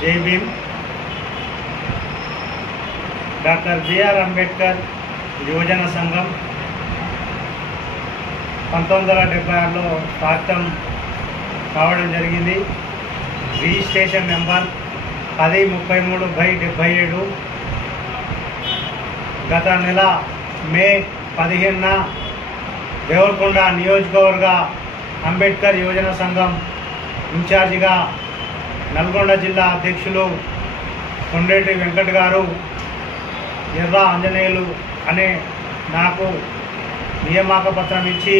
జై Bhim. Doctor BR Ambedkar యువజన సంఘం 1976లో స్థాపితం కావడం జరిగింది. Registration number 1033/77. గత నెల మే 15న దేవరకొండ నియోజకవర్గ అంబేద్కర్ యువజన సంఘం ఇన్ఛార్జిగా నల్గొండ జిల్లా అధ్యక్షులు కొండేటి వెంకట్ గారు ఎర్ర ఆంజనేయులు అనే నాకు నియామక పత్రం ఇచ్చి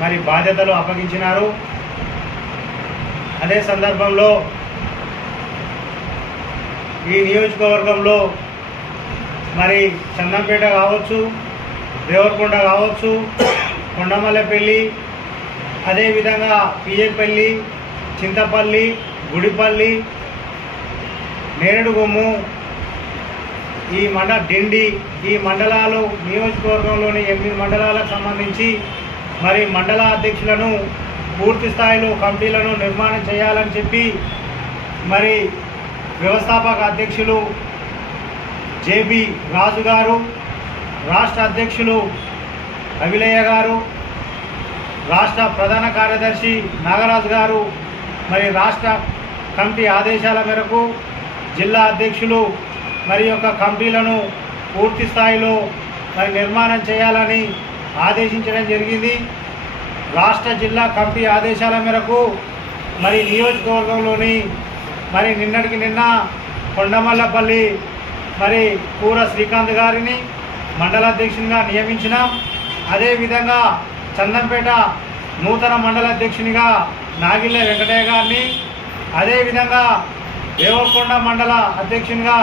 మరి బాధ్యతలు అప్పగించినారు. అదే సందర్భంలో ఈ నియోజకవర్గంలో మరి చందంపేట కావచ్చు, దేవరకొండ కావచ్చు, కొండమల్లపల్లి, అదేవిధంగా పిఏపల్లి, చింతపల్లి, గుడిపల్లి, నేరేడుగొమ్ము, డిండి, ఈ మండలాలు నియోజకవర్గంలోని 8 మండలాలకు సంబంధించి మరి మండల అధ్యక్షులను పూర్తి స్థాయిలో కమిటీలను నిర్మాణం చేయాలని చెప్పి మరి వ్యవస్థాపక అధ్యక్షులు జేబీ రాజు గారు, రాష్ట్ర అధ్యక్షులు అవిలయ్య గారు, రాష్ట్ర ప్రధాన కార్యదర్శి నాగరాజు గారు మరి రాష్ట్ర కమిటీ ఆదేశాల మేరకు జిల్లా అధ్యక్షులు మరి యొక్క కమిటీలను పూర్తి స్థాయిలో మరి నిర్మాణం చేయాలని ఆదేశించడం జరిగింది. రాష్ట్ర జిల్లా కమిటీ ఆదేశాల మేరకు మరి నియోజకవర్గంలోని మరి నిన్నటికి నిన్న కొండమల్లపల్లి మరి కూర శ్రీకాంత్ గారిని మండల అధ్యక్షునిగా నియమించినాం. అదేవిధంగా చందంపేట నూతన మండల అధ్యక్షునిగా నాగిళ్ళ వెంకటయ్య గారిని, అదేవిధంగా దేవరకొండ మండల అధ్యక్షునిగా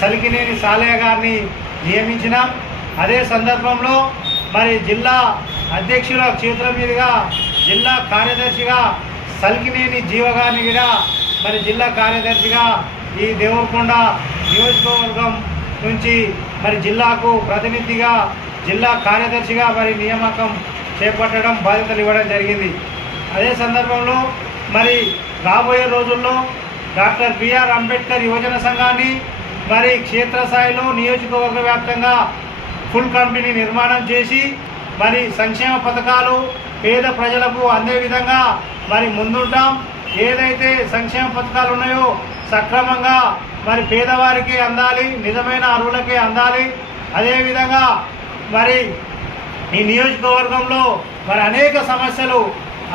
సలికినేని సాలయ్య గారిని నియమించినాం. అదే సందర్భంలో మరి జిల్లా అధ్యక్షుల చేతుల మీదుగా జిల్లా కార్యదర్శిగా సలికినేని జీవ గారిని కూడా మరి జిల్లా కార్యదర్శిగా ఈ దేవరకొండ నియోజకవర్గం నుంచి మరి జిల్లాకు ప్రతినిధిగా జిల్లా కార్యదర్శిగా మరి నియామకం చేపట్టడం, బాధ్యతలు ఇవ్వడం జరిగింది. అదే సందర్భంలో మరి రాబోయే రోజుల్లో డాక్టర్ బిఆర్ అంబేద్కర్ యువజన సంఘాన్ని మరి క్షేత్రస్థాయిలో నియోజకవర్గ వ్యాప్తంగా ఫుల్ కమిటీని నిర్మాణం చేసి మరి సంక్షేమ పథకాలు పేద ప్రజలకు అందే విధంగా మరి ముందుంటాం. ఏదైతే సంక్షేమ పథకాలు ఉన్నాయో సక్రమంగా మరి పేదవారికి అందాలి, నిజమైన అర్హులకే అందాలి. అదేవిధంగా మరి ఈ నియోజకవర్గంలో మరి అనేక సమస్యలు,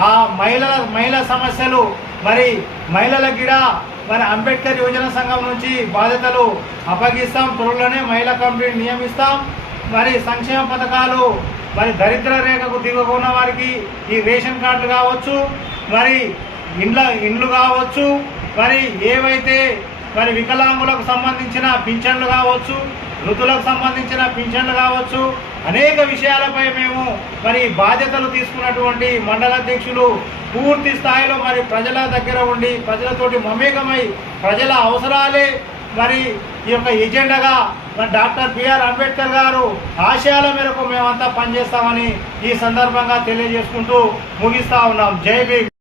ఆ మహిళల సమస్యలు మరి మహిళలకు కూడా మరి అంబేద్కర్ యువజన సంఘం నుంచి బాధ్యతలు అప్పగిస్తాం. త్వరలోనే మహిళా కమిటీని నియమిస్తాం. మరి సంక్షేమ పథకాలు మరి దరిద్ర రేఖకు దిగుకున్న వారికి ఈ రేషన్ కార్డులు కావచ్చు, మరి ఇండ్లు కావచ్చు, మరి ఏవైతే మరి వికలాంగులకు సంబంధించిన పింఛన్లు కావచ్చు, వృద్ధులకు సంబంధించిన పింఛన్లు కావచ్చు, అనేక విషయాలపై మేము మరి బాధ్యతలు తీసుకున్నటువంటి మండల అధ్యక్షులు పూర్తి స్థాయిలో మరి ప్రజల దగ్గర ఉండి ప్రజలతోటి మమేకమై ప్రజల అవసరాలే మరి ఈ యొక్క ఎజెండాగా మరి డాక్టర్ బిఆర్ అంబేద్కర్ గారు ఆశయాల మేరకు మేమంతా పనిచేస్తామని ఈ సందర్భంగా తెలియజేసుకుంటూ ముగిస్తా ఉన్నాం. జై భీమ్.